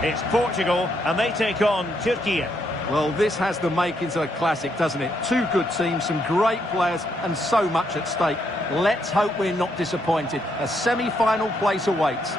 It's Portugal, and they take on Turkey. Well, this has the makings of a classic, doesn't it? Two good teams, some great players, and so much at stake. Let's hope we're not disappointed. A semi-final place awaits.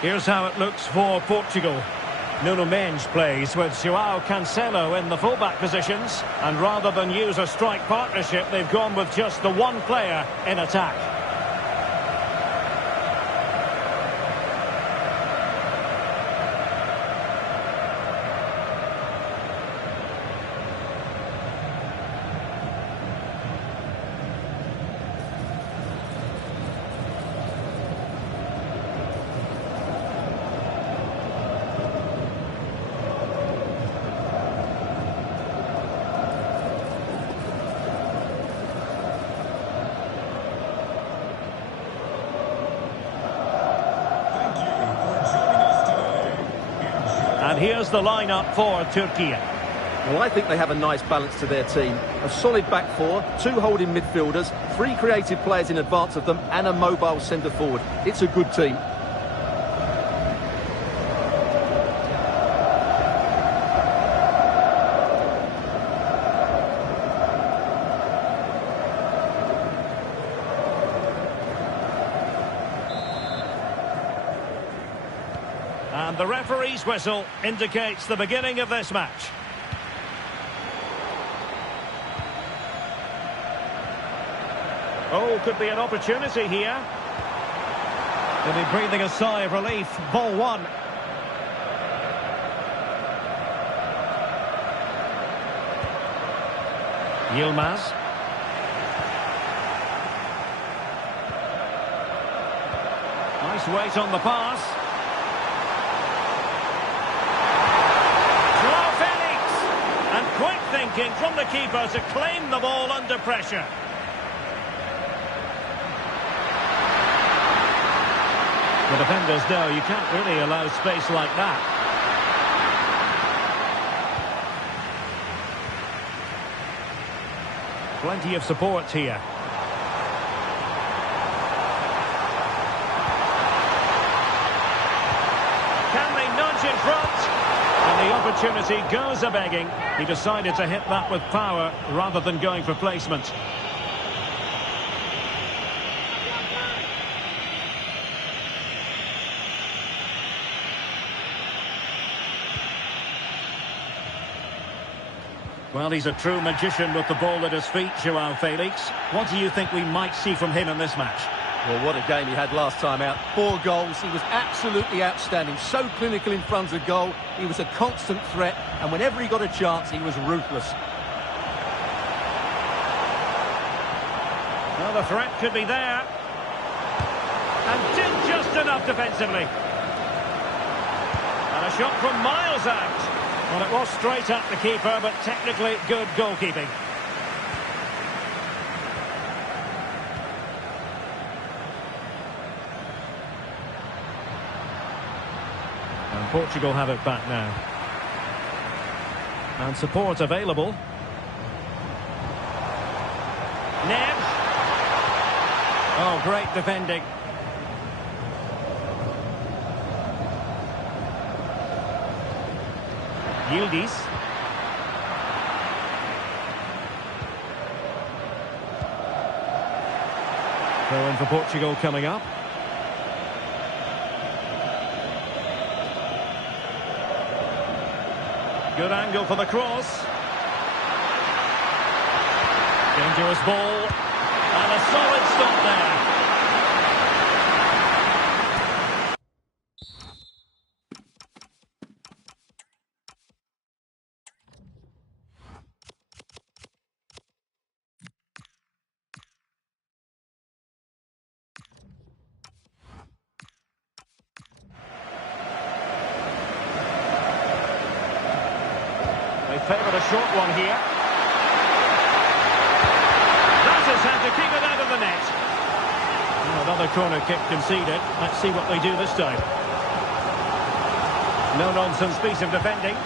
Here's how it looks for Portugal. Nuno Mendes plays with João Cancelo in the fullback positions. And rather than use a strike partnership, they've gone with just the one player in attack. And here's the lineup for Turkey. Well, I think they have a nice balance to their team. A solid back four, two holding midfielders, three creative players in advance of them, and a mobile centre forward. It's a good team. And the referee's whistle indicates the beginning of this match. Oh, could be an opportunity here. They'll be breathing a sigh of relief. Ball one. Yilmaz. Nice weight on the pass. And quick thinking from the keeper to claim the ball under pressure. The defenders know you can't really allow space like that. Plenty of support here. Can they nudge in front? And the opportunity goes a-begging. He decided to hit that with power rather than going for placement. Well, he's a true magician with the ball at his feet, João Felix. What do you think we might see from him in this match? Well, what a game he had last time out. 4 goals. He was absolutely outstanding. So clinical in front of goal. He was a constant threat. And whenever he got a chance, he was ruthless. Well, the threat could be there. And did just enough defensively. And a shot from miles out. Well, it was straight at the keeper, but technically good goalkeeping. And Portugal have it back now. And support available. Neves. Oh, great defending. Yildiz. Throw in for Portugal coming up. Good angle for the cross. Dangerous ball. And a solid stop there. short one here. That is how to keep it out of the net. Well, another corner kick conceded. Let's see what they do this time. No-nonsense piece of defending.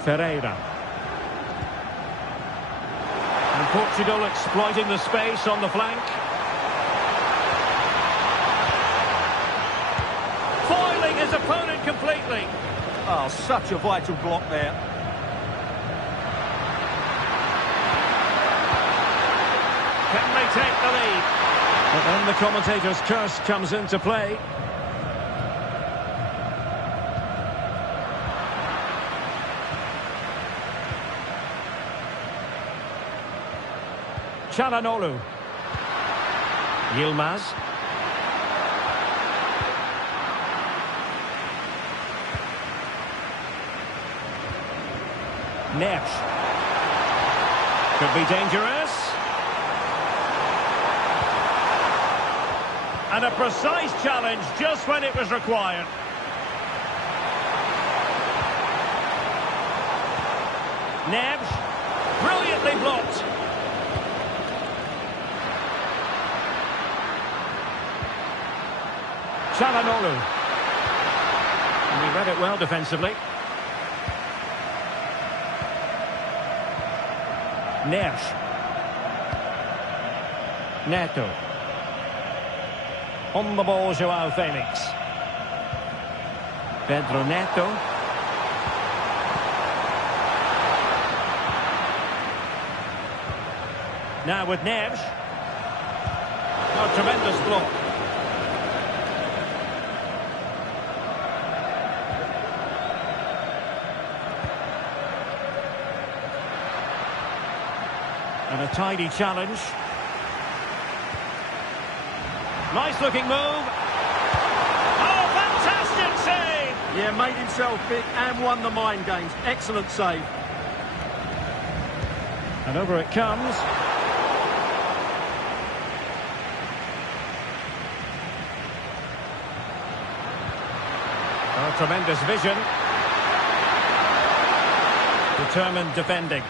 Ferreira. And Portugal exploiting the space on the flank. Foiling his opponent completely. Oh, such a vital block there. Can they take the lead? But then the commentator's curse comes into play. Çalhanoğlu. Yilmaz. Neves. Could be dangerous. And a precise challenge just when it was required. Neves. Brilliantly blocked. Çalhanoğlu. And he read it well defensively. Neves. Neto. On the ball, João Felix. Pedro Neto. Now with Neves. Oh, tremendous block. And a tidy challenge. Nice looking move. Oh, fantastic save! Yeah, made himself big and won the mind games. Excellent save. And over it comes. Oh, tremendous vision. Determined defending.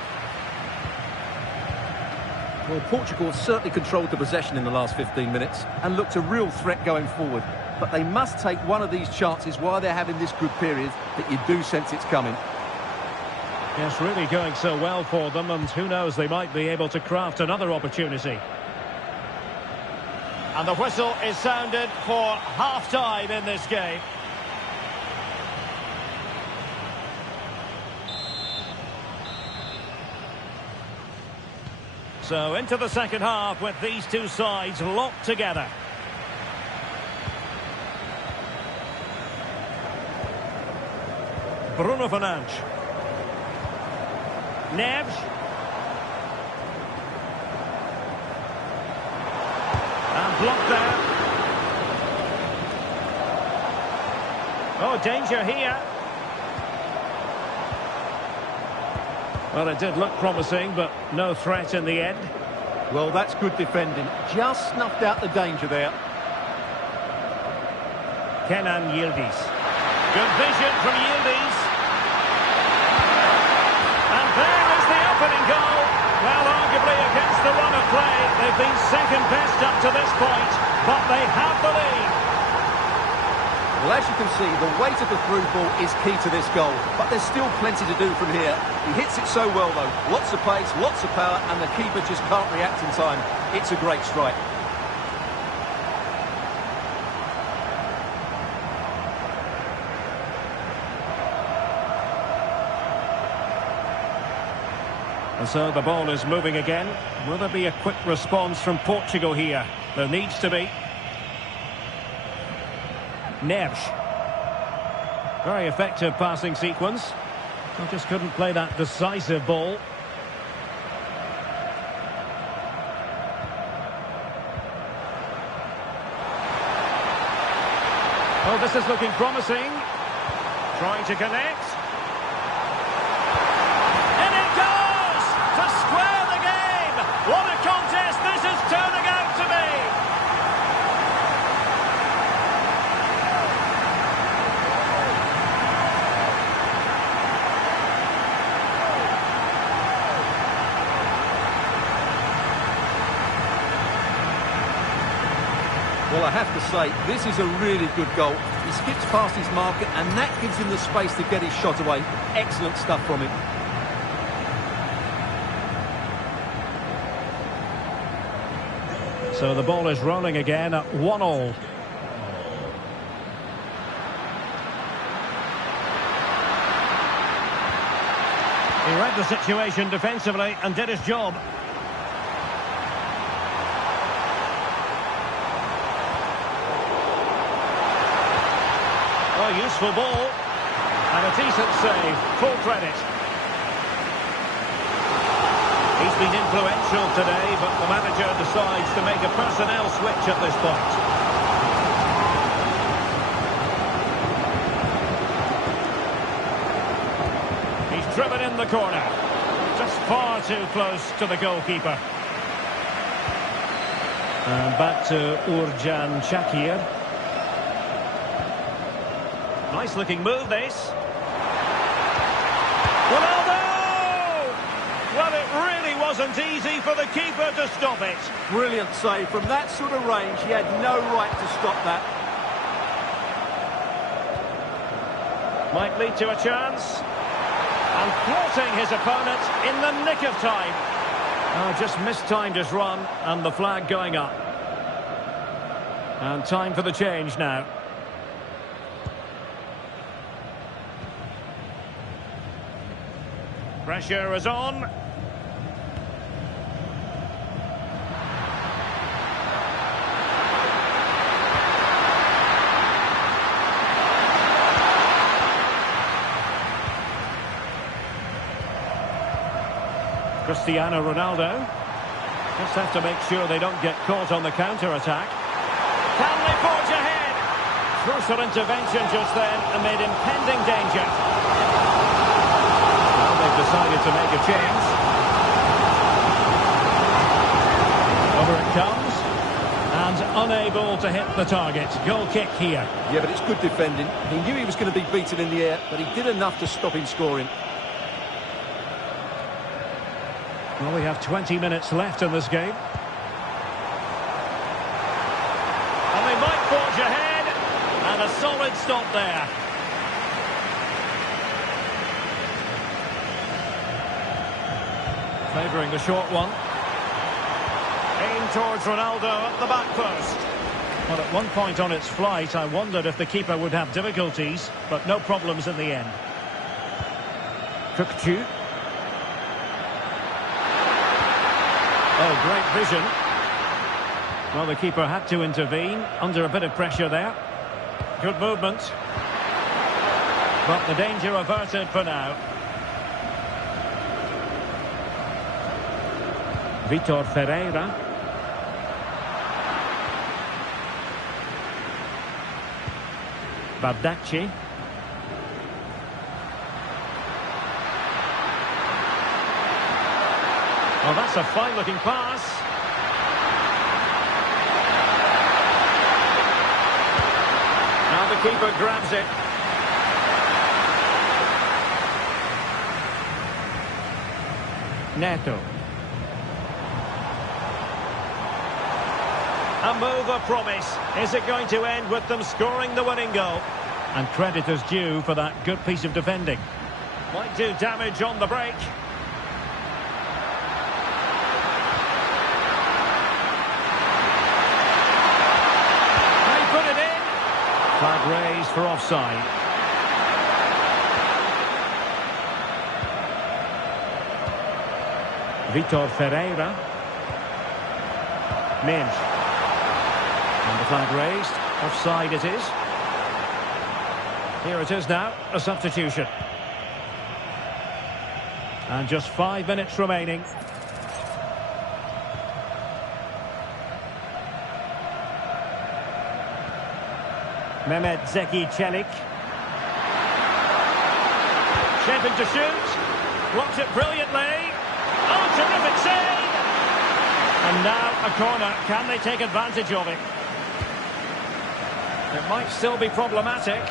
Well, Portugal certainly controlled the possession in the last 15 minutes and looked a real threat going forward. But they must take one of these chances while they're having this good period that you do sense it's coming. Yes, really going so well for them, and who knows, they might be able to craft another opportunity. And the whistle is sounded for half-time in this game. So into the second half with these two sides locked together. Bruno Fernandes. Neves. And blocked there. Oh, danger here. Well, it did look promising, but no threat in the end. Well, that's good defending. Just snuffed out the danger there. Kenan Yildiz. Good vision from Yildiz. And there is the opening goal. Well, arguably against the run of play, they've been second best up to this point, but they have the lead. Well, as you can see, the weight of the through ball is key to this goal, but there's still plenty to do from here. He hits it so well, though. Lots of pace, lots of power, and the keeper just can't react in time. It's a great strike. And so the ball is moving again. Will there be a quick response from Portugal here? There needs to be. Neves. Very effective passing sequence. They just couldn't play that decisive ball. Oh, this is looking promising. Trying to connect. And it goes! To square the game! What a contest this is turning out to be! I have to say, this is a really good goal. He skips past his marker, and that gives him the space to get his shot away. Excellent stuff from him. So the ball is rolling again at 1-1. He read the situation defensively and did his job. Oh, useful ball. And a decent save. Full credit. He's been influential today, but the manager decides to make a personnel switch at this point. He's driven in the corner. Just far too close to the goalkeeper. And back to Urjan Shakir. Nice looking move, this. Ronaldo! Well, it really wasn't easy for the keeper to stop it. Brilliant save. From that sort of range, he had no right to stop that. Might lead to a chance. And thwarting his opponent in the nick of time. Oh, just mistimed his run, and the flag going up. And time for the change now. Pressure is on. Cristiano Ronaldo. Just have to make sure they don't get caught on the counter-attack. Can they forge ahead? Crucial intervention just then amid impending danger. Well, they've decided to make a change. Over it comes. And unable to hit the target. Goal kick here. Yeah, but it's good defending. He knew he was going to be beaten in the air, but he did enough to stop him scoring. Well, we have 20 minutes left in this game. And they might forge ahead. And a solid stop there. Favouring the short one. Aimed towards Ronaldo at the back post. Well, at one point on its flight, I wondered if the keeper would have difficulties, but no problems in the end. Kukçu. Oh, great vision. Well, the keeper had to intervene under a bit of pressure there. Good movement. But the danger averted for now. Vitor Ferreira. Bardacci. Oh, that's a fine-looking pass. Now the keeper grabs it. Neto. A move of promise. Is it going to end with them scoring the winning goal? And credit is due for that good piece of defending. Might do damage on the break. Flag raised for offside. Vitor Ferreira. Minge. And the flag raised. Offside it is. Here it is now, a substitution. And just 5 minutes remaining. Mehmet Zeki Çelik. Shaping to shoot. Blocks it brilliantly. Oh, terrific save! And now a corner. Can they take advantage of it? It might still be problematic.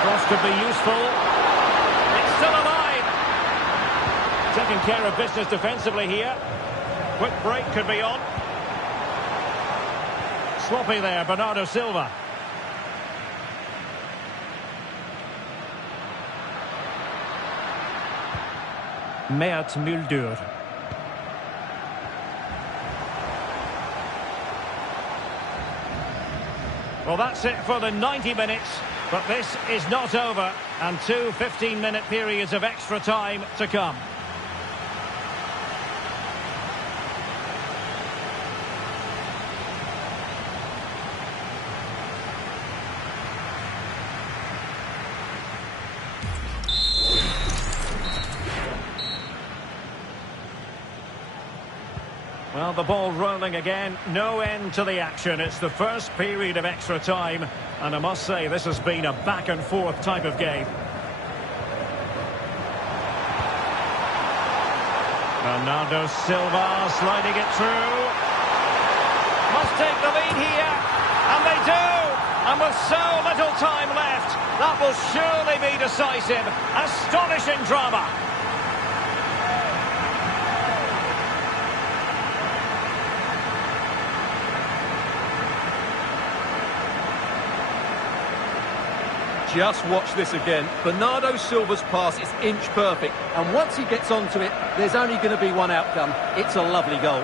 Cross could be useful. It's still alive. taking care of business defensively here. Quick break could be on. Sloppy there, Bernardo Silva. Mert Muldur. Well, that's it for the 90 minutes, but this is not over, and two 15-minute periods of extra time to come. Well, the ball rolling again, no end to the action. It's the first period of extra time, and I must say this has been a back-and-forth type of game. Bernardo Silva sliding it through. Must take the lead here, and they do! And with so little time left, that will surely be decisive. Astonishing drama. Just watch this again. Bernardo Silva's pass is inch perfect, and once he gets onto it, there's only going to be one outcome. It's a lovely goal.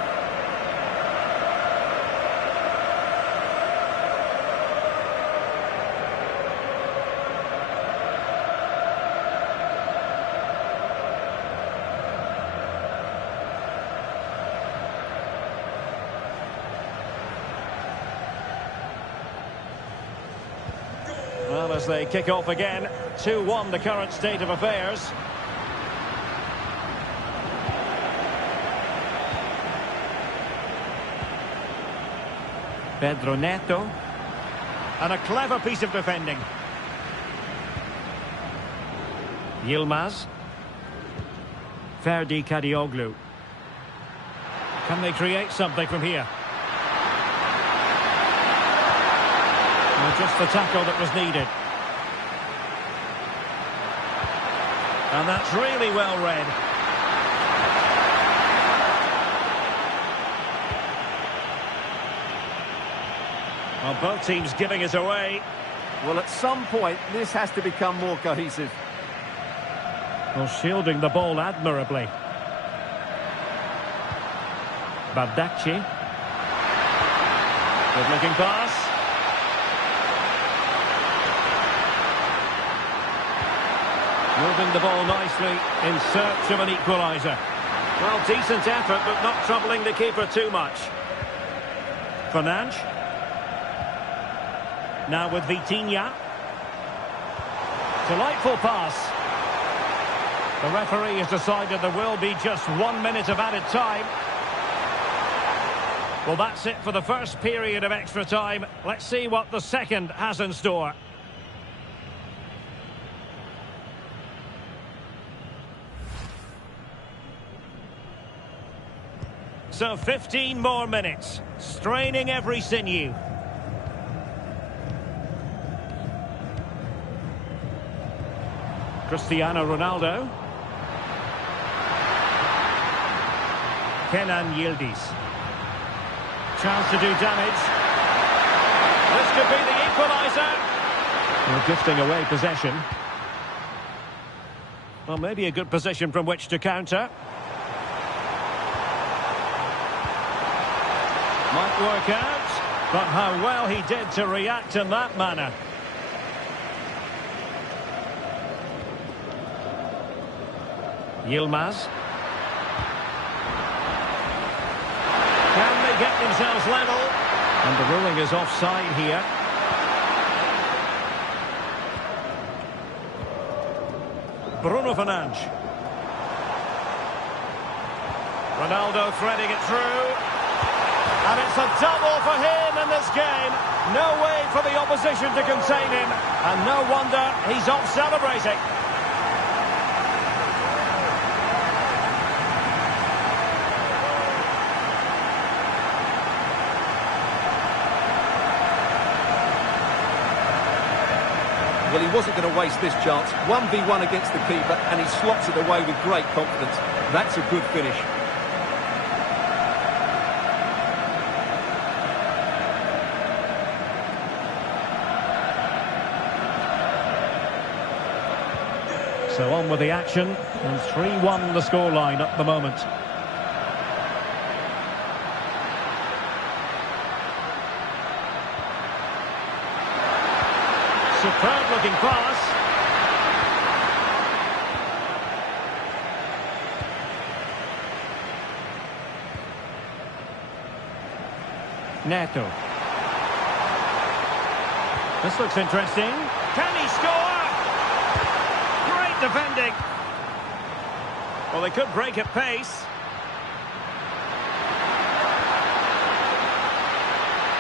Well, as they kick off again, 2-1 the current state of affairs. Pedro Neto. And a clever piece of defending. Yilmaz. Ferdi Kadioglu. Can they create something from here? Well, just the tackle that was needed. And that's really well read. Well, both teams giving it away. Well, at some point, this has to become more cohesive. Well, shielding the ball admirably. Bardacci. Good-looking pass. Moving the ball nicely in search of an equaliser. Well, decent effort, but not troubling the keeper too much. Fernandes. Now with Vitinha. Delightful pass. The referee has decided there will be just 1 minute of added time. Well, that's it for the first period of extra time. Let's see what the second has in store. So 15 more minutes, straining every sinew. Cristiano Ronaldo. Kenan Yildiz. Chance to do damage. This could be the equaliser. Well, gifting away possession. Well, maybe a good position from which to counter. Might work out, but how well he did to react in that manner. Yilmaz. Can they get themselves level? And the ruling is offside here. Bruno Fernandes. Ronaldo threading it through. And it's a double for him in this game. No way for the opposition to contain him. And no wonder he's off celebrating. Well, he wasn't going to waste this chance. 1v1 against the keeper, and he slots it away with great confidence. That's a good finish. So on with the action, and 3-1 the scoreline at the moment. Superb looking pass. Neto. This looks interesting. Can he score? Great defending. Well, they could break at pace.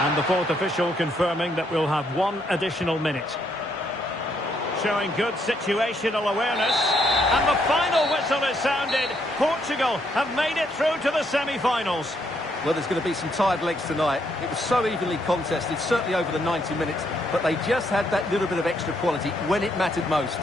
And the fourth official confirming that we'll have one additional minute. Showing good situational awareness. And the final whistle is sounded. Portugal have made it through to the semi-finals. Well, there's going to be some tired legs tonight. It was so evenly contested, certainly over the 90 minutes, but they just had that little bit of extra quality when it mattered most.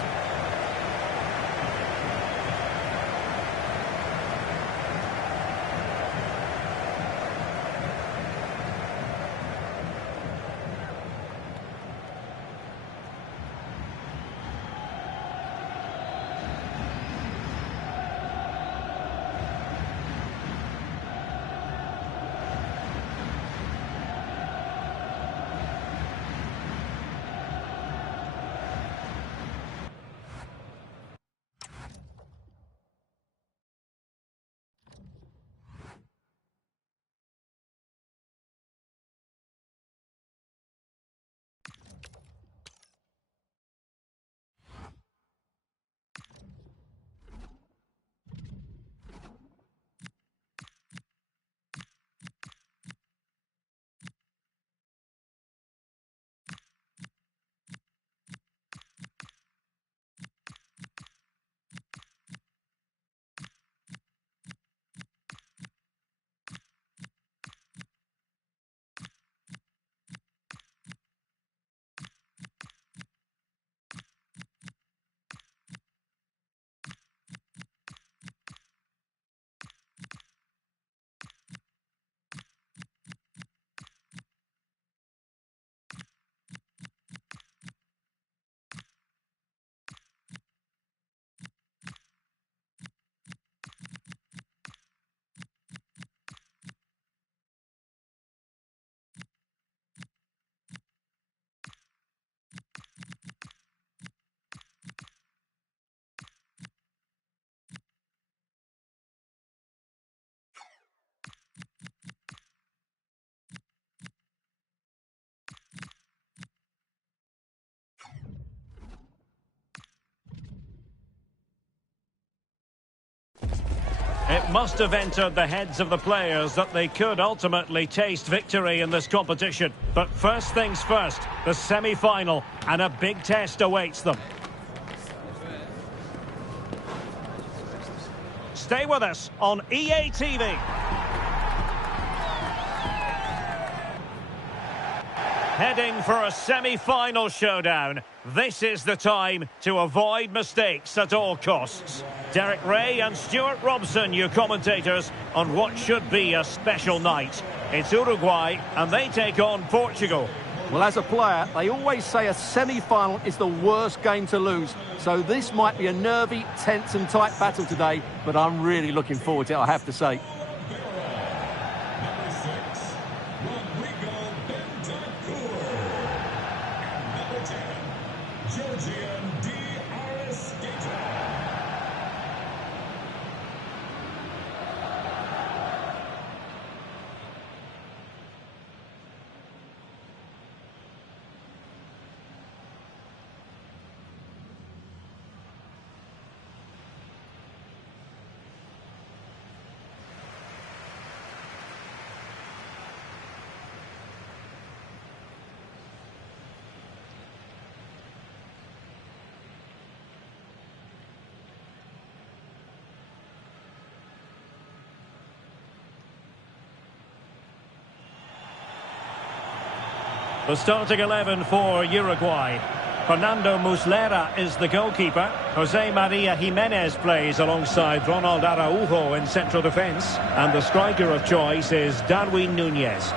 It must have entered the heads of the players that they could ultimately taste victory in this competition. But first things first, the semi-final, and a big test awaits them. Stay with us on EA TV. Heading for a semi-final showdown. This is the time to avoid mistakes at all costs. Derek Ray and Stuart Robson, your commentators, on what should be a special night. It's Uruguay, and they take on Portugal. Well, as a player, they always say a semi-final is the worst game to lose. So this might be a nervy, tense and tight battle today, but I'm really looking forward to it, I have to say. The starting 11 for Uruguay. Fernando Muslera is the goalkeeper. Jose Maria Jimenez plays alongside Ronald Araujo in central defence. And the striker of choice is Darwin Núñez.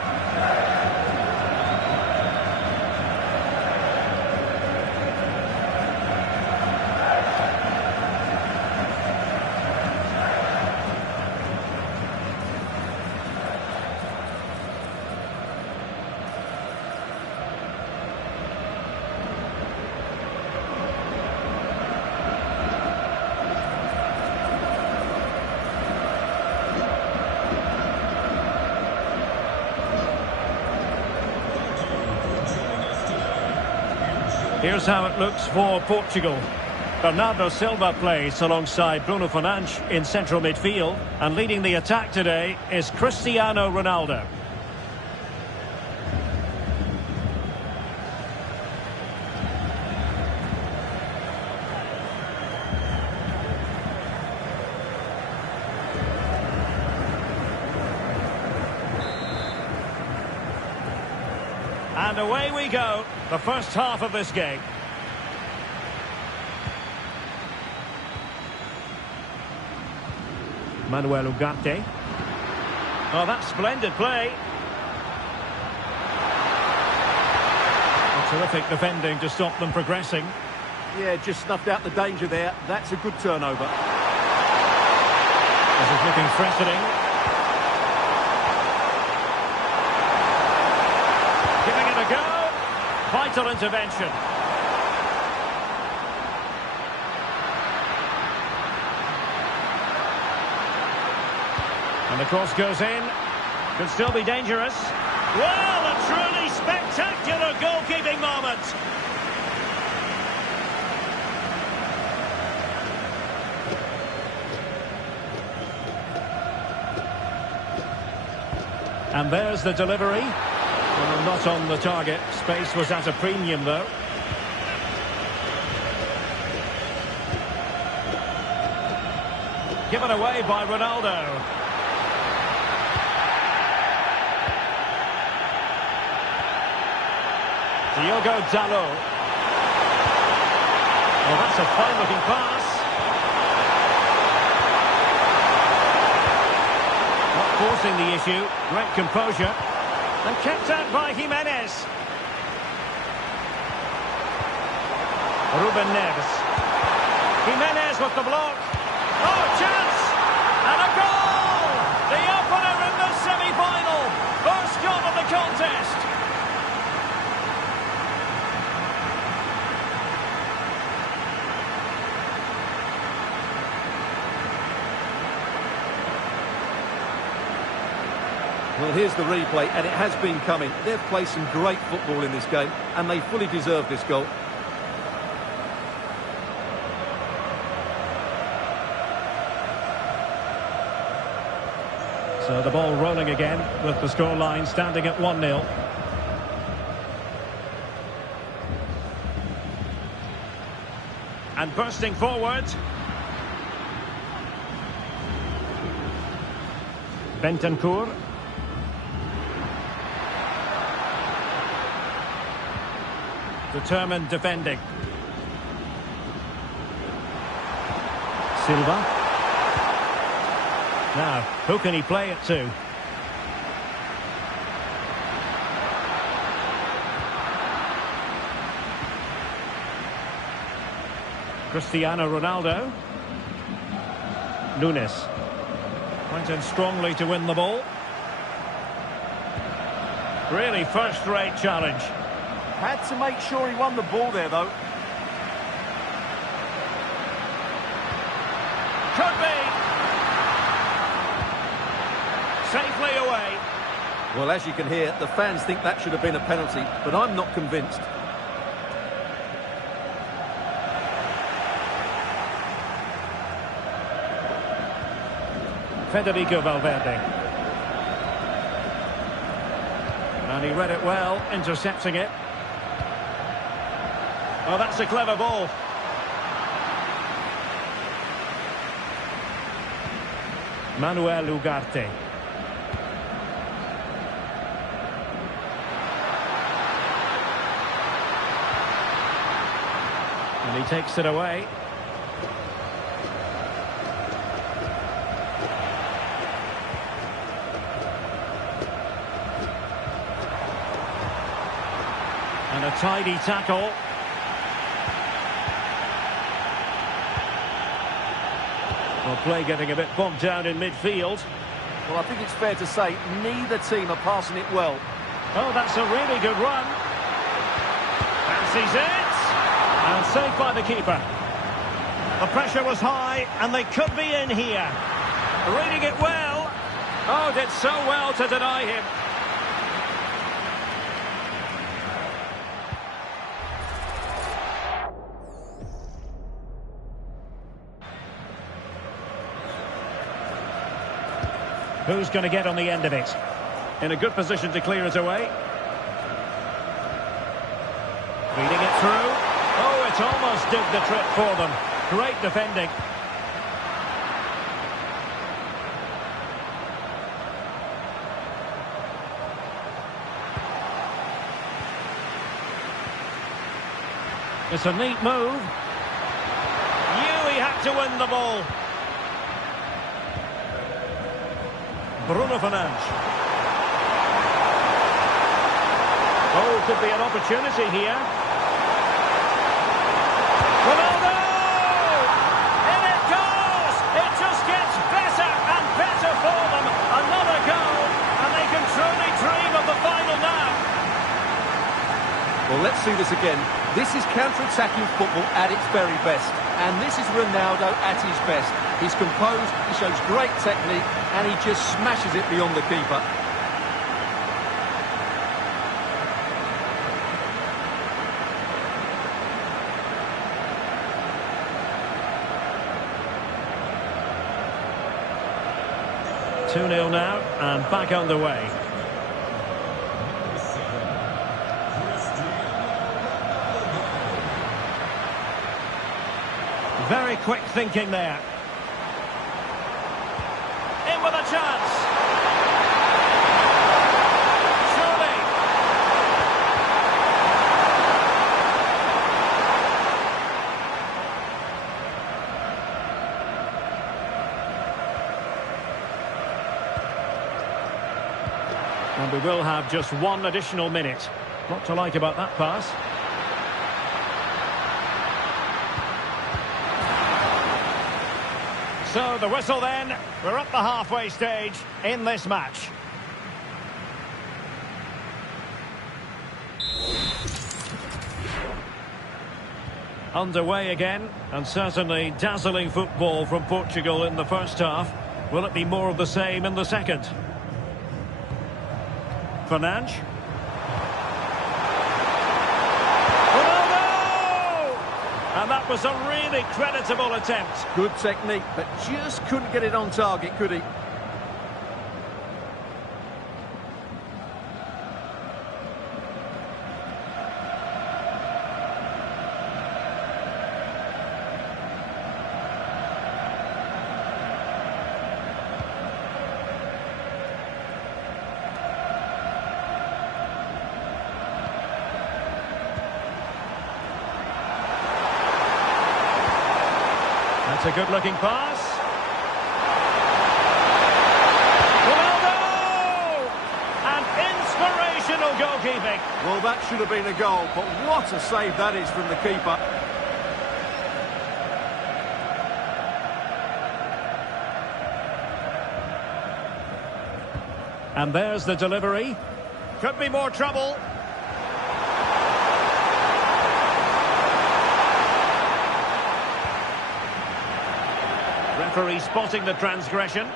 Here's how it looks for Portugal. Bernardo Silva plays alongside Bruno Fernandes in central midfield. And leading the attack today is Cristiano Ronaldo. And away we go, the first half of this game. Manuel Ugarte. Oh, that's splendid play. A terrific defending to stop them progressing. Yeah, just snuffed out the danger there. That's a good turnover. This is looking threatening. Giving it a go. Vital intervention. And the cross goes in. Could still be dangerous. Well, a truly spectacular goalkeeping moment. And there's the delivery. Well, not on the target. Space was at a premium, though. Given away by Ronaldo. Diogo Dalot. Well, that's a fine-looking pass. Not forcing the issue. Great composure. And kept out by Jimenez. Ruben Neves. Jimenez with the block. Oh, chance! And a goal! The opener in the semi-final. First goal of the contest. Well, here's the replay, and it has been coming. They've played some great football in this game, and they fully deserve this goal. So the ball rolling again, with the scoreline standing at 1-0. And bursting forward. Bentancur. Determined defending. Silva. Now, who can he play it to? Cristiano Ronaldo. Núñez. Went in strongly to win the ball. Really first-rate challenge. Had to make sure he won the ball there, though. Could be. Safely away. Well, as you can hear, the fans think that should have been a penalty, but I'm not convinced. Federico Valverde. And he read it well, intercepting it. Oh, that's a clever ball. Manuel Ugarte. And he takes it away. And a tidy tackle. Well, play getting a bit bogged down in midfield. Well, I think it's fair to say neither team are passing it well. Oh, that's a really good run. Fancies it. And saved by the keeper. The pressure was high, and they could be in here. Reading it well. Oh, did so well to deny him. Who's going to get on the end of it? In a good position to clear it away. Feeding it through. Oh, it almost did the trick for them. Great defending. It's a neat move. He had to win the ball. Bruno Fernandes. Oh, could be an opportunity here. Ronaldo! In it goes! It just gets better and better for them. Another goal, and they can truly dream of the final now. Well, let's see this again. This is counter-attacking football at its very best. And this is Ronaldo at his best. He's composed, he shows great technique, and he just smashes it beyond the keeper. Two 2-0 now, and back underway. Very quick thinking there. In with a chance. Surely. And we will have just one additional minute. Not to like about that pass. So the whistle then, we're at the halfway stage in this match. Underway again, and certainly dazzling football from Portugal in the first half. Will it be more of the same in the second? Fernandes. And that was a really creditable attempt. Good technique, but just couldn't get it on target, could he? That's a good-looking pass. Ronaldo! And inspirational goalkeeping. Well, that should have been a goal, but what a save that is from the keeper. And there's the delivery. Could be more trouble. Referee spotting the transgression.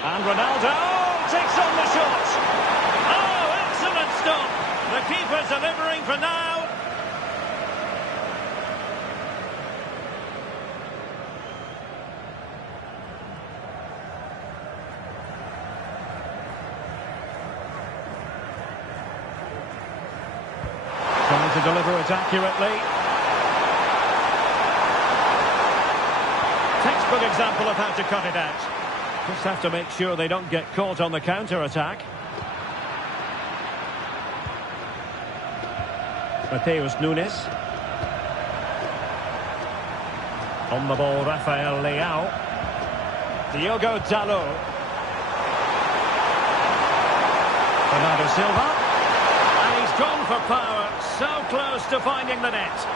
And Ronaldo, takes on the shot. Oh, excellent stop. The keeper delivering for now. Trying to deliver it accurately. Textbook example of how to cut it out. Just have to make sure they don't get caught on the counter-attack. Mateus Nunes. On the ball, Rafael Leao. Diogo Dalot. Bernardo Silva. And he's gone for power. So close to finding the net.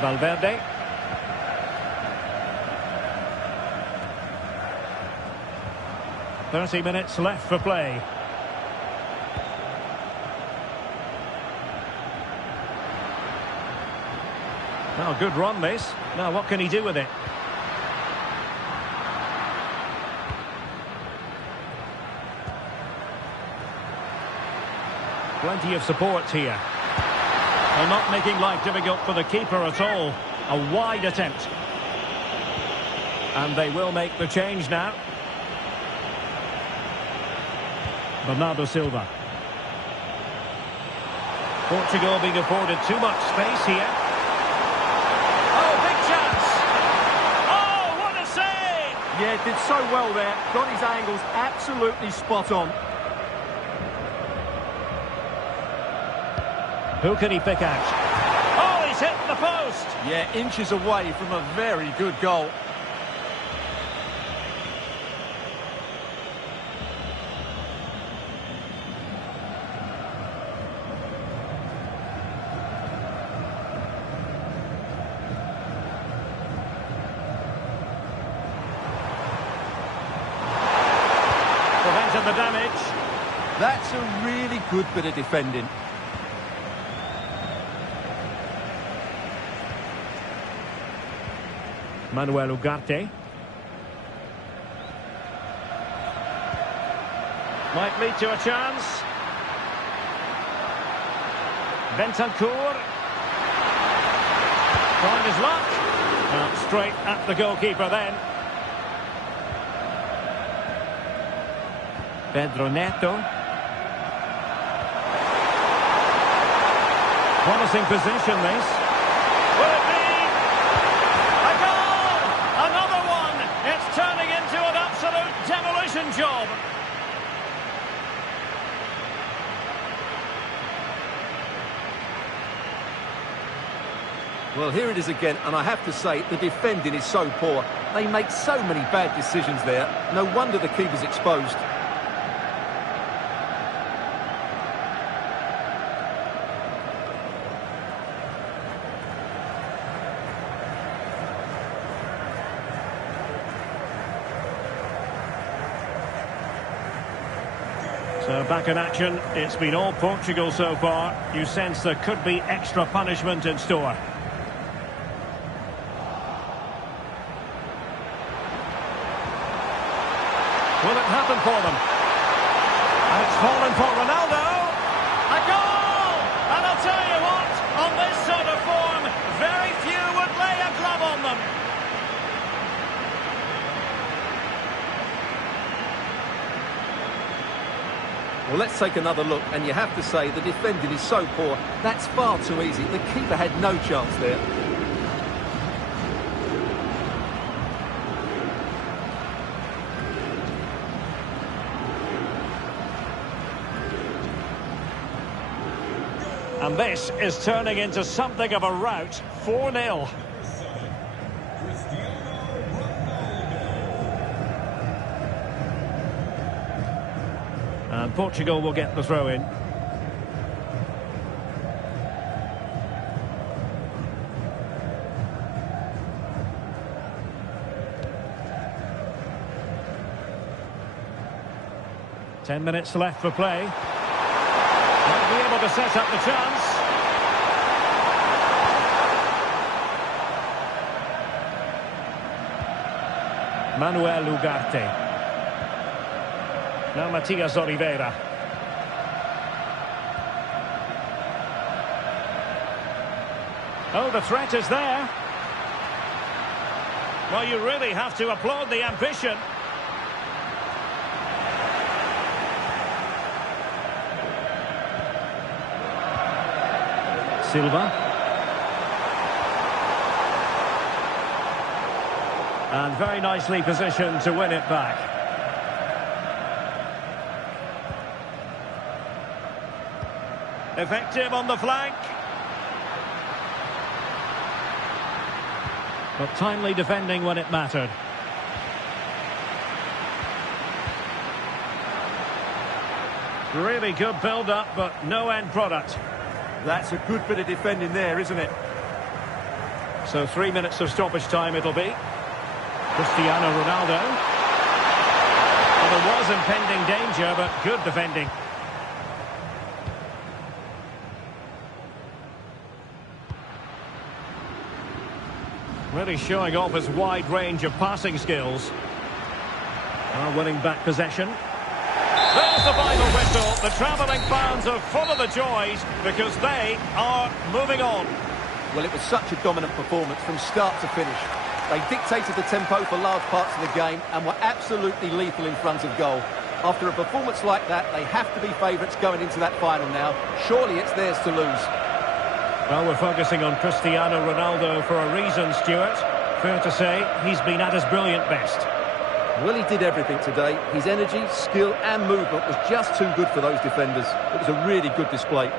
Valverde. "30 minutes left for play. Oh, good run this. Now what can he do with it? Plenty of support here. They're not making life difficult for the keeper at all. A wide attempt. And they will make the change now. Bernardo Silva. Portugal being afforded too much space here. Oh, big chance! Oh, what a save! Yeah, did so well there. Got his angles absolutely spot on. Who can he pick out? Oh, he's hit the post! Yeah, inches away from a very good goal. Prevented the damage. That's a really good bit of defending. Manuel Ugarte. Might lead to a chance. Bentancur. Trying his luck. Well, straight at the goalkeeper then. Pedro Neto. Promising position this. Will it be? A goal! Another one! It's turning into an absolute demolition job. Well, here it is again, and I have to say, the defending is so poor. They make so many bad decisions there. No wonder the keeper's exposed. So back in action, it's been all Portugal so far. You sense there could be extra punishment in store. Will it happen for them? And it's fallen for Ronaldo. A goal! And I'll tell you what, on this sort of form, very few would lay a glove on them. Well, let's take another look, and you have to say the defending is so poor. That's far too easy. The keeper had no chance there. And this is turning into something of a rout. 4-0. And Portugal will get the throw in. 10 minutes left for play. Might be able to set up the chance. Manuel Ugarte. Now Matias Oliveira. Oh, the threat is there. Well, you really have to applaud the ambition. Silva. And very nicely positioned to win it back. Effective on the flank. But timely defending when it mattered. Really good build-up, but no end product. That's a good bit of defending there, isn't it? So 3 minutes of stoppage time it'll be. Cristiano Ronaldo. Well, there was impending danger, but good defending. Really showing off his wide range of passing skills. Now winning back possession. There's the final whistle. The travelling fans are full of the joys because they are moving on. Well, it was such a dominant performance from start to finish. They dictated the tempo for large parts of the game and were absolutely lethal in front of goal. After a performance like that, they have to be favourites going into that final now. Surely it's theirs to lose. Well, we're focusing on Cristiano Ronaldo for a reason, Stuart. Fair to say, he's been at his brilliant best. Well, he did everything today. His energy, skill and movement was just too good for those defenders. It was a really good display.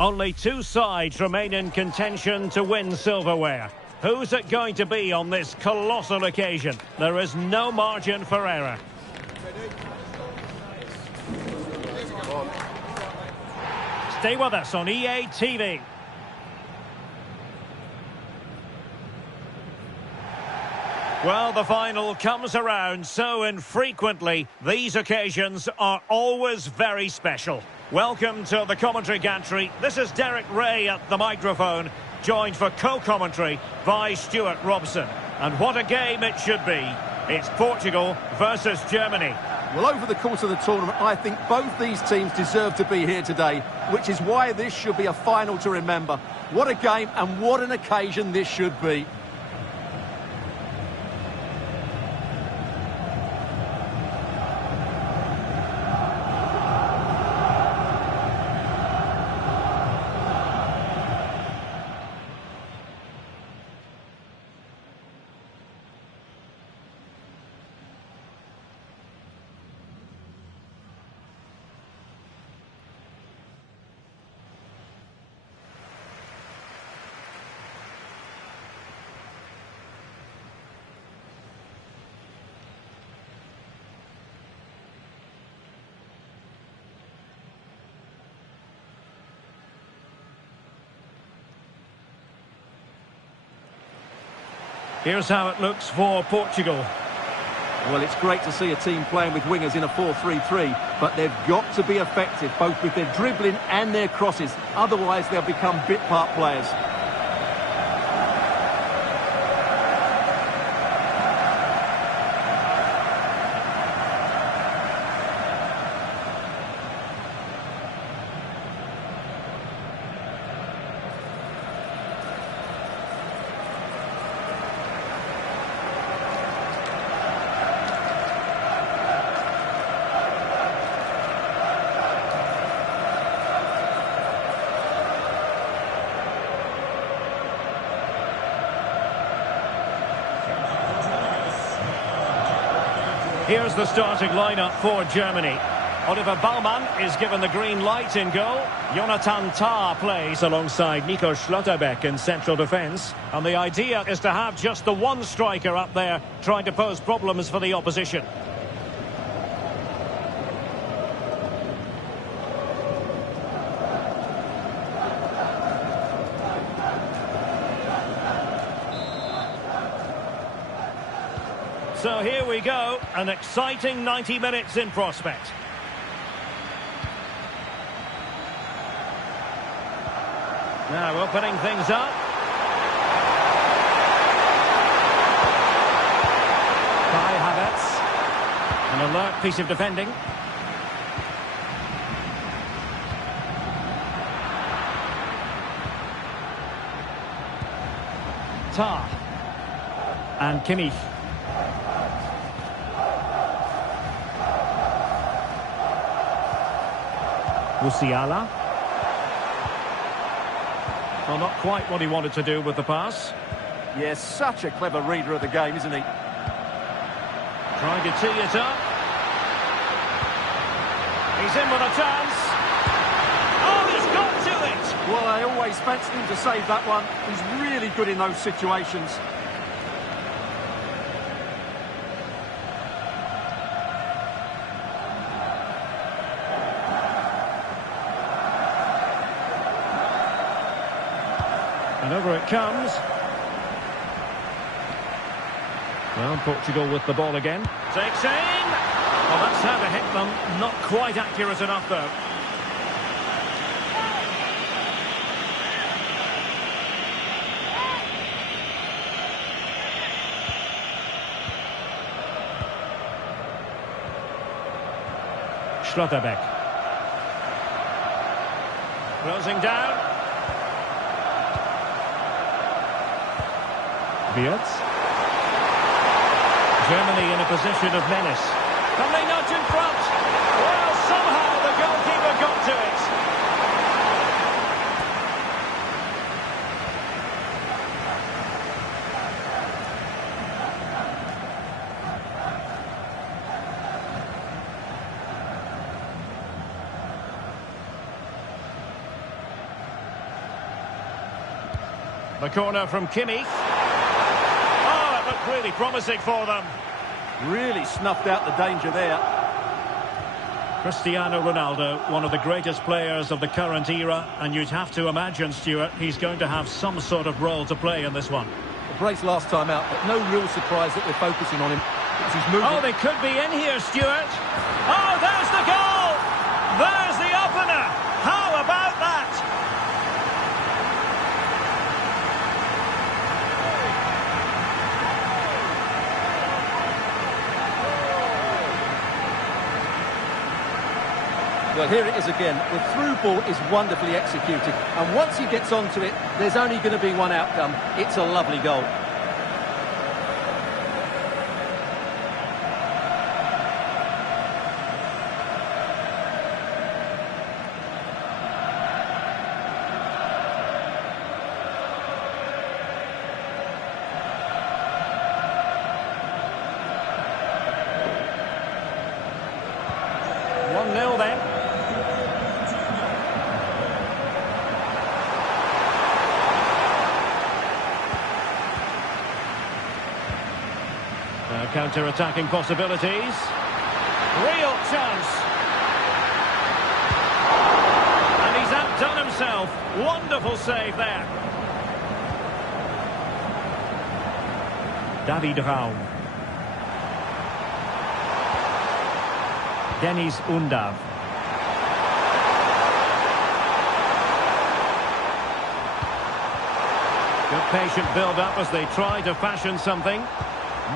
Only two sides remain in contention to win silverware. Who's it going to be on this colossal occasion? There is no margin for error. Stay with us on EA TV. Well, the final comes around so infrequently. These occasions are always very special. Welcome to the commentary gantry. This is Derek Ray at the microphone, joined for co-commentary by Stuart Robson. And what a game it should be. It's Portugal versus Germany. Well, over the course of the tournament, I think both these teams deserve to be here today, which is why this should be a final to remember. What a game and what an occasion this should be. Here's how it looks for Portugal. Well, it's great to see a team playing with wingers in a 4-3-3, but they've got to be effective, both with their dribbling and their crosses. Otherwise, they'll become bit-part players. Here's the starting lineup for Germany. Oliver Baumann is given the green light in goal. Jonathan Tah plays alongside Nico Schlotterbeck in central defence. And the idea is to have just the one striker up there trying to pose problems for the opposition. So here we go, an exciting 90 minutes in prospect. Now opening things up. Kai Havertz. An alert piece of defending. Tah. And Kimmich. Musiala. Well, not quite what he wanted to do with the pass. Yes, such a clever reader of the game, isn't he? Trying to tee it up. He's in with a chance. Oh, he's got to it! Well, I always fancied him to save that one. He's really good in those situations. And over it comes. Well, Portugal with the ball again. Takes aim. Well, that's how to hit them. Not quite accurate enough, though. Schlotterbeck. Closing down. Germany in a position of menace. Can they nudge in front? Well, somehow the goalkeeper got to it. The corner from Kimmich. Really promising for them. Really snuffed out the danger there. Cristiano Ronaldo, one of the greatest players of the current era, and you'd have to imagine, Stuart, he's going to have some sort of role to play in this one. A brace last time out, but no real surprise that they're focusing on him. It's his movement. Oh, they could be in here, Stuart. Oh, there's the goal! There's the opener! How about that? Well, here it is again. The through ball is wonderfully executed. And once he gets onto it, there's only going to be one outcome. It's a lovely goal. Then. Counter-attacking possibilities. Real chance. And he's outdone himself. Wonderful save there. David Raum. Dennis Undav. Good patient build-up as they try to fashion something.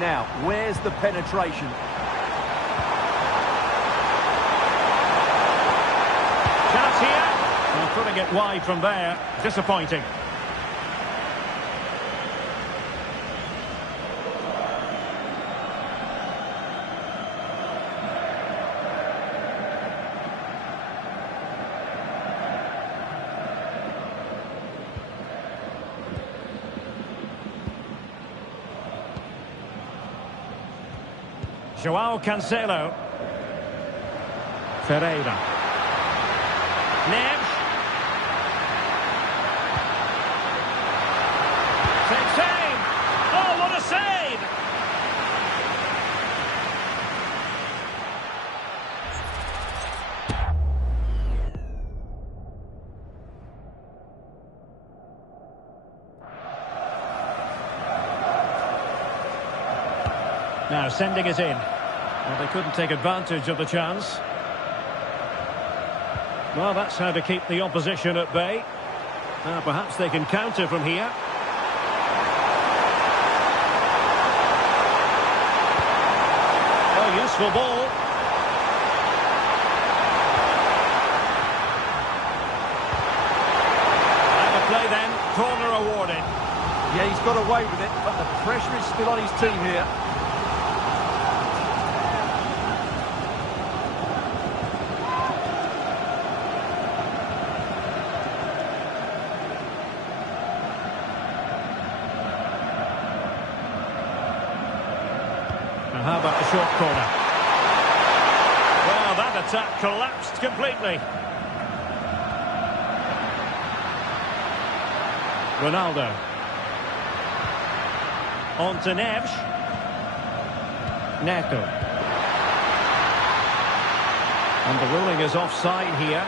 Now, where's the penetration? Chance here. Well, putting it wide from there. Disappointing. Joao Cancelo. Ferreira. Neves. Takes aim. Oh, what a save! Now sending it in. Well, they couldn't take advantage of the chance. Well, that's how to keep the opposition at bay. Perhaps they can counter from here. Oh, useful ball. And the play then, corner awarded. Yeah, he's got away with it, but the pressure is still on his team here. Now how about the short corner? Well, that attack collapsed completely. Ronaldo. On to Neves. Neto. And the ruling is offside here.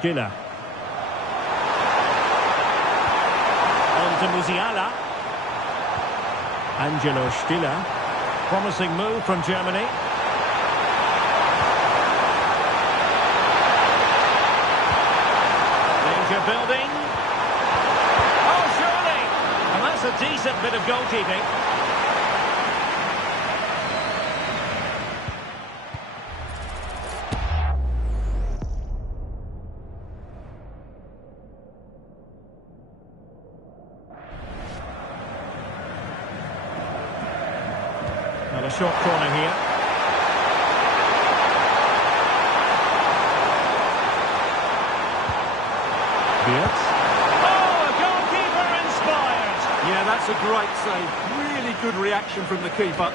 Stiller. On to Musiala. Angelo Stiller. Promising move from Germany. Danger building. Oh, surely! And that's a decent bit of goalkeeping. Now a short corner here. Beard. Oh, a goalkeeper inspired! Yeah, that's a great save. Really good reaction from the keeper.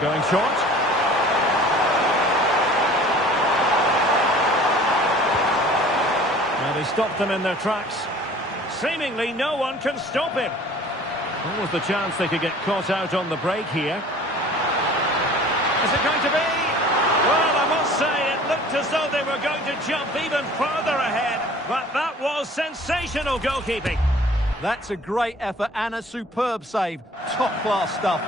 Going short. Now they stopped them in their tracks. Seemingly no one can stop him. What was the chance they could get caught out on the break here? Is it going to be? Well, I must say it looked as though they were going to jump even further ahead. But that was sensational goalkeeping. That's a great effort and a superb save. Top-class stuff.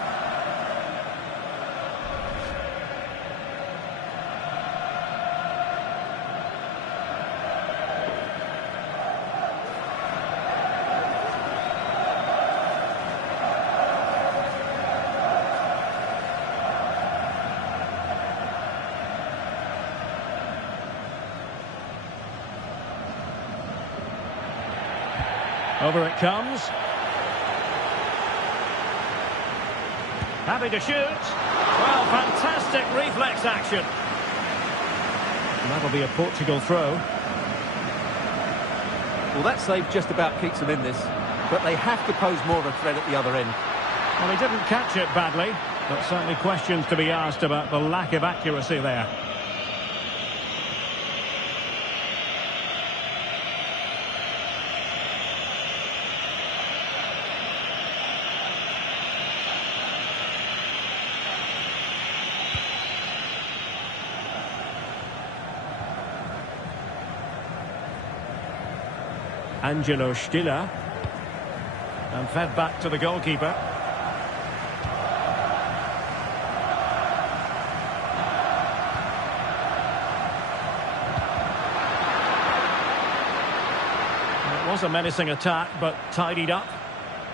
Over it comes. Happy to shoot. Well, fantastic reflex action. And that'll be a Portugal throw. Well, that save just about keeps them in this, but they have to pose more of a threat at the other end. Well, he didn't catch it badly, but certainly questions to be asked about the lack of accuracy there. Angelo Stiller. And fed back to the goalkeeper. It was a menacing attack, but tidied up.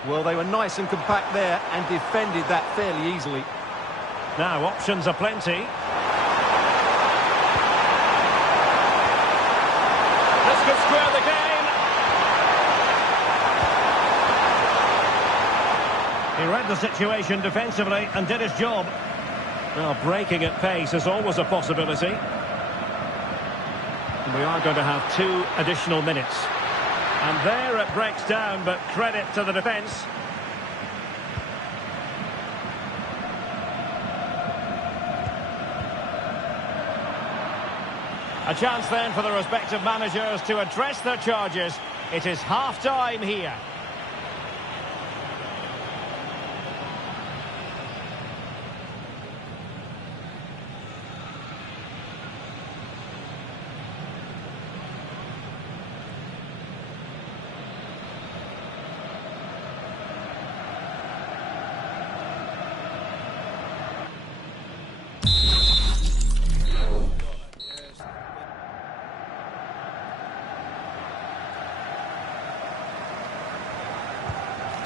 Well, they were nice and compact there and defended that fairly easily. Now, options are plenty. This could square the game. He read the situation defensively and did his job. Well, breaking at pace is always a possibility. And we are going to have 2 additional minutes. And there it breaks down, but credit to the defence. A chance then for the respective managers to address their charges. It is half-time here.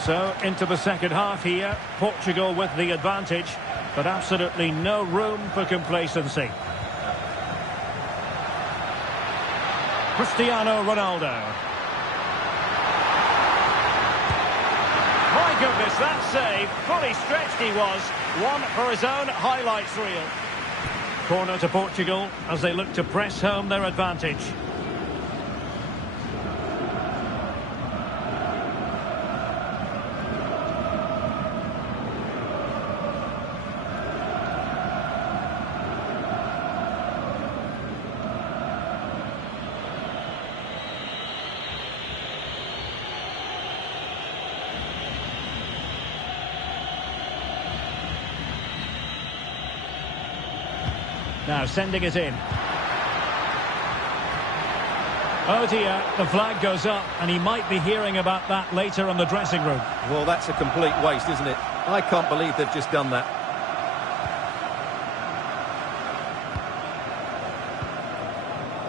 So, into the second half here, Portugal with the advantage, but absolutely no room for complacency. Cristiano Ronaldo. My goodness, that save, fully stretched he was, one for his own highlights reel. Corner to Portugal as they look to press home their advantage. Now sending it in. Oh dear, the flag goes up and he might be hearing about that later in the dressing room. Well, that's a complete waste, isn't it? I can't believe they've just done that.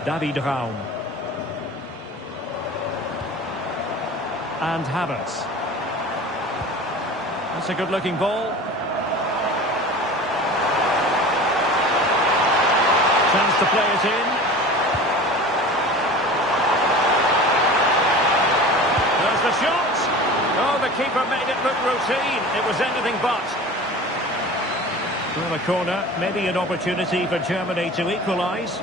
David Raum. And Havertz. That's a good-looking ball. Chance to play it in. There's the shot. Oh, the keeper made it look routine. It was anything but. Well, a corner, maybe an opportunity for Germany to equalise.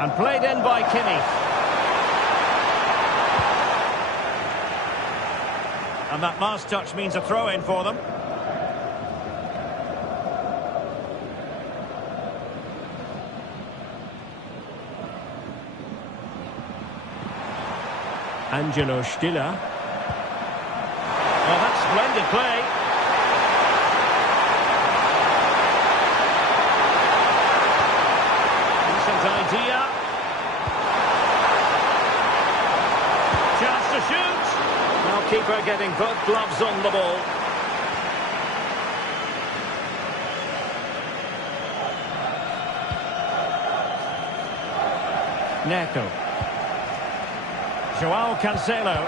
And played in by Kimmich. And that last touch means a throw-in for them. Angelo Stiller. Well, that's splendid play. Decent idea. Chance to shoot. Now keeper getting both gloves on the ball. Neto. Joao Cancelo.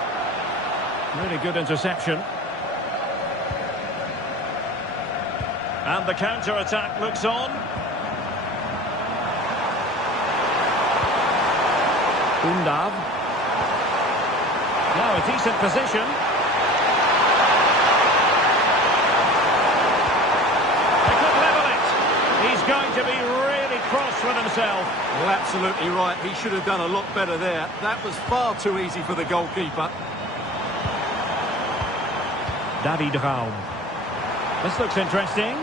Really good interception. And the counter-attack looks on. Undav. Now a decent position. They could level it. He's going to be really cross with himself. Well, absolutely right. He should have done a lot better there. That was far too easy for the goalkeeper. David Raum. This looks interesting.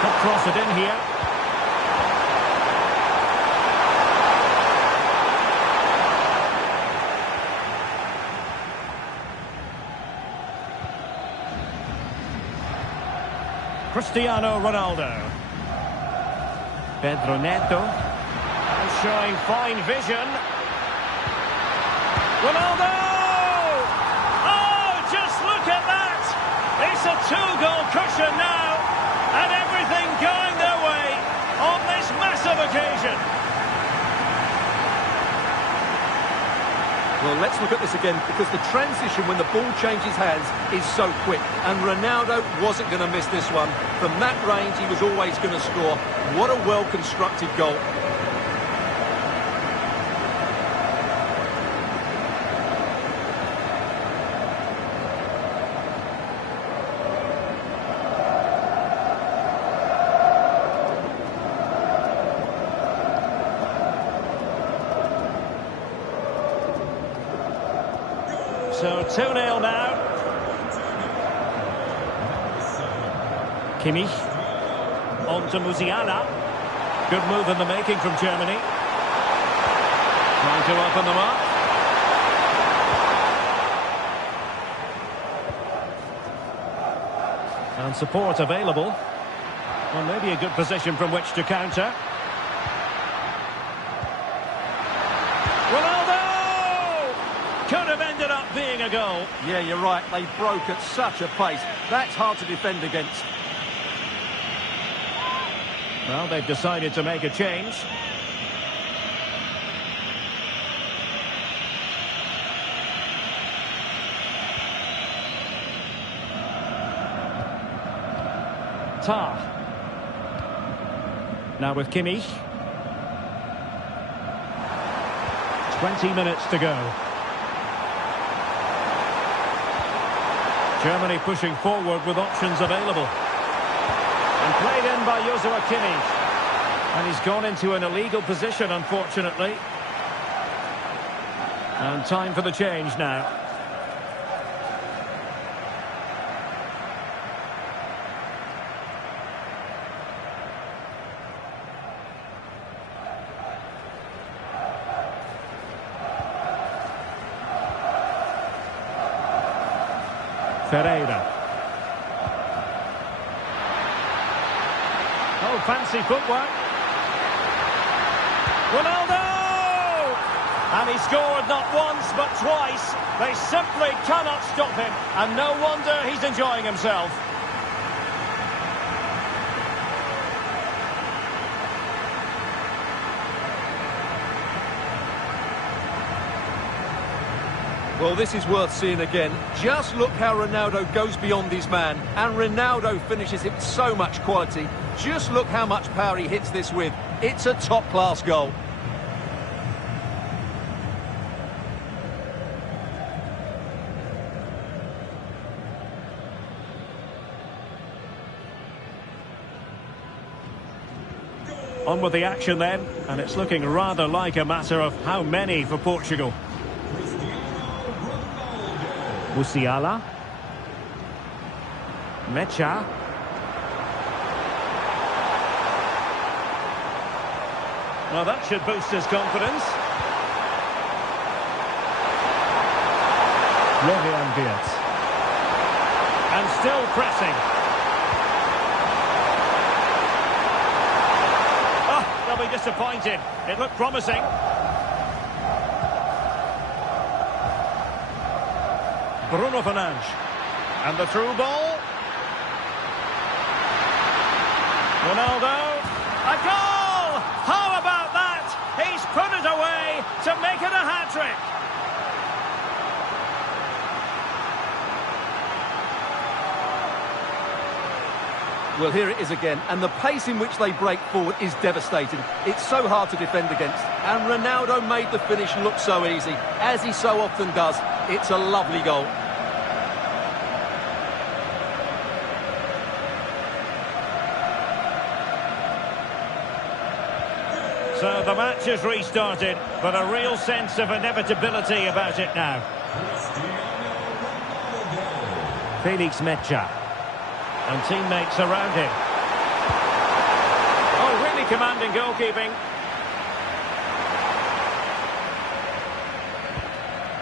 Could cross it in here. Cristiano Ronaldo. Pedro Neto. And showing fine vision. Ronaldo! Oh, just look at that! It's a 2-goal cushion now, and everything going their way on this massive of occasion. Well, let's look at this again, because the transition when the ball changes hands is so quick. And Ronaldo wasn't going to miss this one. From that range, he was always going to score. What a well-constructed goal. So 2-0 now. Kimmich. On to Musiala. Good move in the making from Germany. Trying to open them up. And support available. Well, maybe a good position from which to counter. Could have ended up being a goal. Yeah, you're right. They broke at such a pace. That's hard to defend against. Well, they've decided to make a change. Tah. Now with Kimmich. 20 minutes to go. Germany pushing forward with options available. And played in by Joshua Kimmich. And he's gone into an illegal position, unfortunately. And time for the change now. Ferreira. Oh, fancy footwork. Ronaldo! And he scored not once but twice. They simply cannot stop him. And no wonder he's enjoying himself. Well, this is worth seeing again. Just look how Ronaldo goes beyond his man. And Ronaldo finishes it with so much quality. Just look how much power he hits this with. It's a top-class goal. On with the action then. And it's looking rather like a matter of how many for Portugal. Musiala. Mecha. Well, that should boost his confidence. Florian Wirtz. And still pressing. Oh, they'll be disappointed. It looked promising. Bruno Fernandes. And the through ball. Ronaldo. A goal! How about that? He's put it away to make it a hat-trick. Well, here it is again, and the pace in which they break forward is devastating. It's so hard to defend against, and Ronaldo made the finish look so easy, as he so often does. It's a lovely goal. So the match has restarted, but a real sense of inevitability about it now. Felix Mecha. And teammates around him. Oh, really commanding goalkeeping.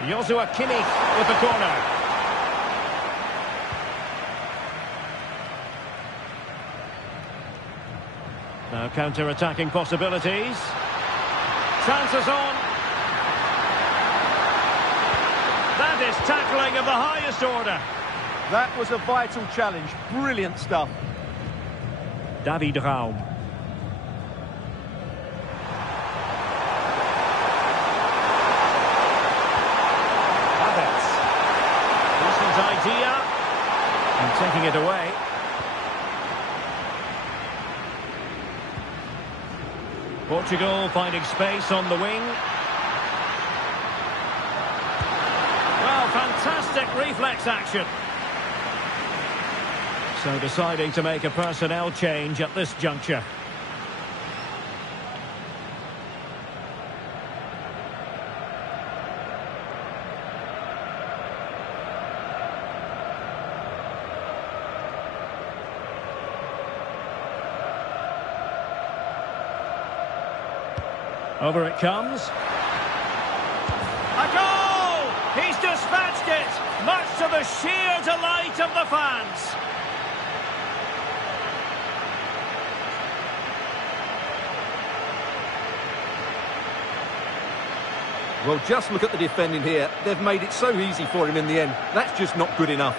Joshua Kimmich with the corner. Now counter-attacking possibilities. Chances on. That is tackling of the highest order. That was a vital challenge. Brilliant stuff. David Raum. idea. And taking it away. Portugal finding space on the wing. Well, fantastic reflex action. So deciding to make a personnel change at this juncture. Over it comes. A goal! He's dispatched it, much to the sheer delight of the fans. Well, just look at the defending here. They've made it so easy for him in the end. That's just not good enough.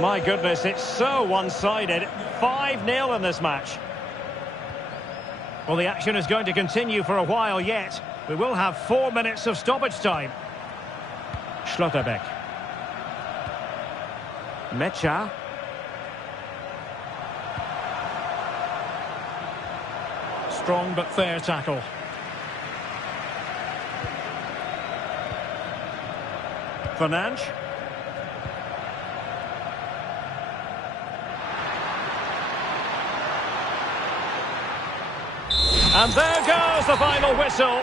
My goodness, it's so one-sided. 5-0 in this match. Well, the action is going to continue for a while yet. We will have 4 minutes of stoppage time. Schlotterbeck. Mecha. Strong but fair tackle. Fernandes. And there goes the final whistle.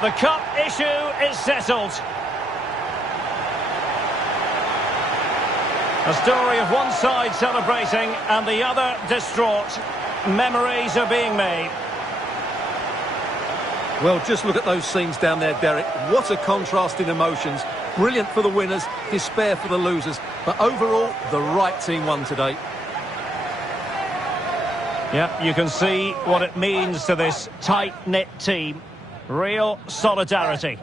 The cup issue is settled. A story of one side celebrating and the other distraught. Memories are being made. Well, just look at those scenes down there, Derek. What a contrast in emotions. Brilliant for the winners, despair for the losers. But overall, the right team won today. Yeah, you can see what it means to this tight-knit team. Real solidarity.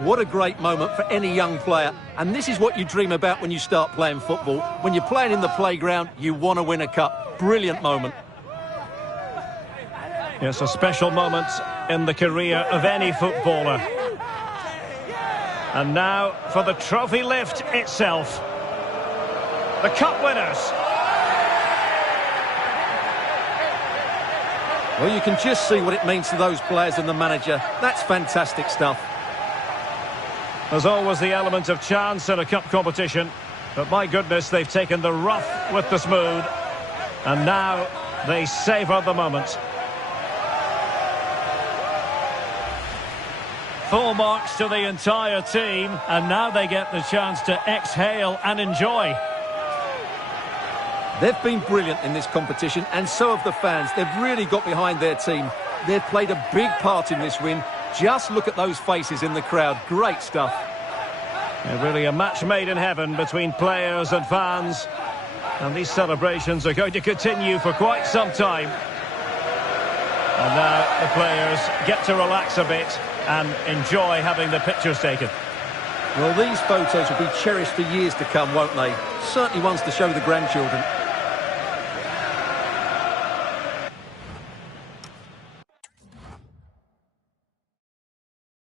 What a great moment for any young player. And this is what you dream about when you start playing football. When you're playing in the playground, you want to win a cup. Brilliant moment. Yes, a special moment in the career of any footballer. And now for the trophy lift itself. The cup winners. Well, you can just see what it means to those players and the manager. That's fantastic stuff. There's always the element of chance in a cup competition. But my goodness, they've taken the rough with the smooth. And now they savour the moment. Full marks to the entire team, and now they get the chance to exhale and enjoy. They've been brilliant in this competition, and so have the fans. They've really got behind their team. They've played a big part in this win. Just look at those faces in the crowd. Great stuff. Yeah, really a match made in heaven between players and fans. And these celebrations are going to continue for quite some time. And now the players get to relax a bit and enjoy having the pictures taken. Well, these photos will be cherished for years to come, won't they? Certainly ones to show the grandchildren.